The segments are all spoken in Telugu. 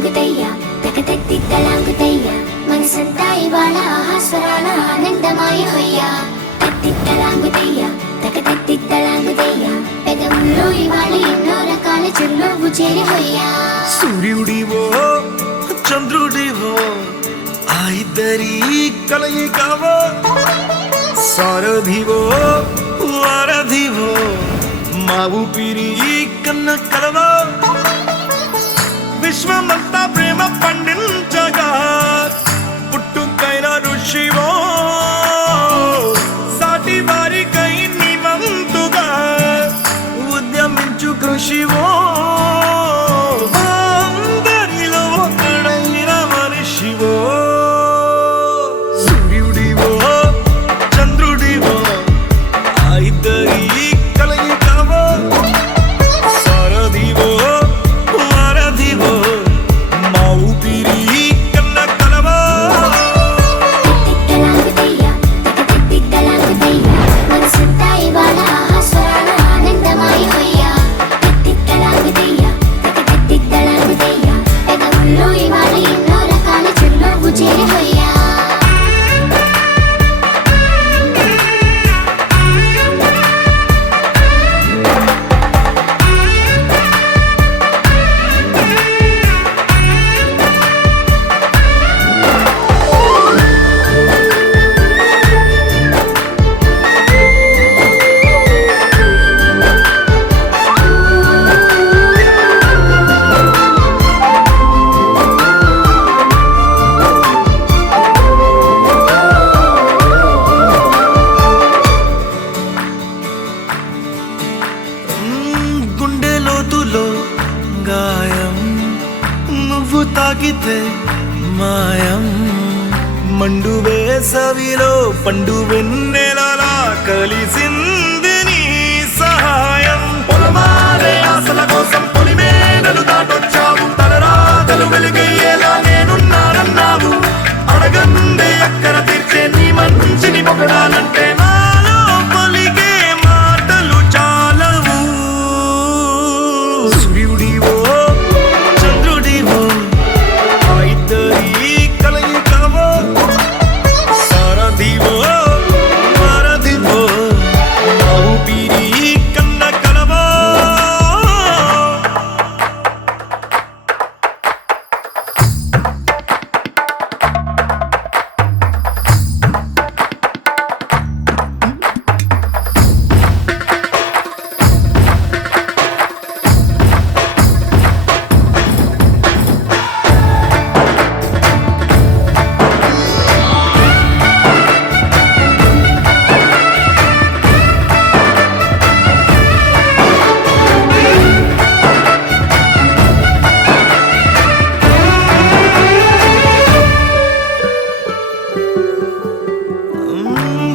తలాంగుతయ్యా తకతెత్తిత్తలాంగుతయ్యా మనసంతా ఇవాళ ఆహాస్వరాల ఆనందమాయ హొయ్యా తత్తిత్తలాంగుతయ్యా తకతెత్తిత్తలాంగుతయ్యా పెదవుల్లో ఇవాళ ఎన్నో రకాల చిరునవ్వు చేరి హొయ్యా సూర్యుడివో చంద్రుడివో ఆ ఇద్దరి కలయికవో సారథివో వారధివో మా ఊపిరి కన్న కలవో విశ్వమంతా ప్రేమ పండించగా పుట్టుకైన ఋషివో సాటి వారికై నివంతుగా ఉద్యమించు కృషివో అందరిలో ఒకడైన మనిషివో సూర్యుడివో చంద్రుడివో ఆ ఇద్దరి కలయికవో సారథివో వారధివో మా ఊపిరి కన్న కలవో తత్తిత్తలాంగుతయ్యా తకతెత్తిత్తలాంగుతయ్యా మనసంతా ఇవాళ ఆహాస్వరాల ఆనందమాయ హొయ్యా తత్తిత్తలాంగుతయ్యా తకతెత్తిత్తలాంగుతయ్యా పెదవుల్లో ఇవాళ ఎన్నో రకాల చిరునవ్వు చేరి హొయ్యా గుండె లోతులో గాయం నువ్వు తాకితే మాయం మండు వేసవిలో పండు వెన్నెలలా కలిసింది నీ సహాయం పొలమారే ఆశల కోసం పొలిమేనలు దాటొచ్చావు తలరాతలు వెలుగయ్యేలా నేనున్నానన్నావు అడగందే అక్కర తీర్చే నీ మంచిని పొగడాలంటే నాలో పలికే మాటలు చాలవు సూర్యుడివో చంద్రుడివో ఆ ఇద్దరి కలయికవో సారథివో వారధివో మా ఊపిరి కన్న కలవో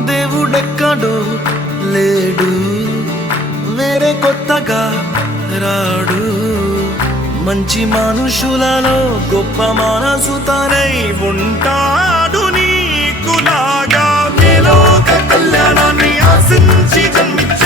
దేవుడెక్కడో లేడు వేరే కొత్తగా రాడు మంచి మనుషులలో గొప్ప మనసు తనై ఉంటాడు నీకులాగా లోక కళ్యాణాన్ని ఆశించి జన్మించ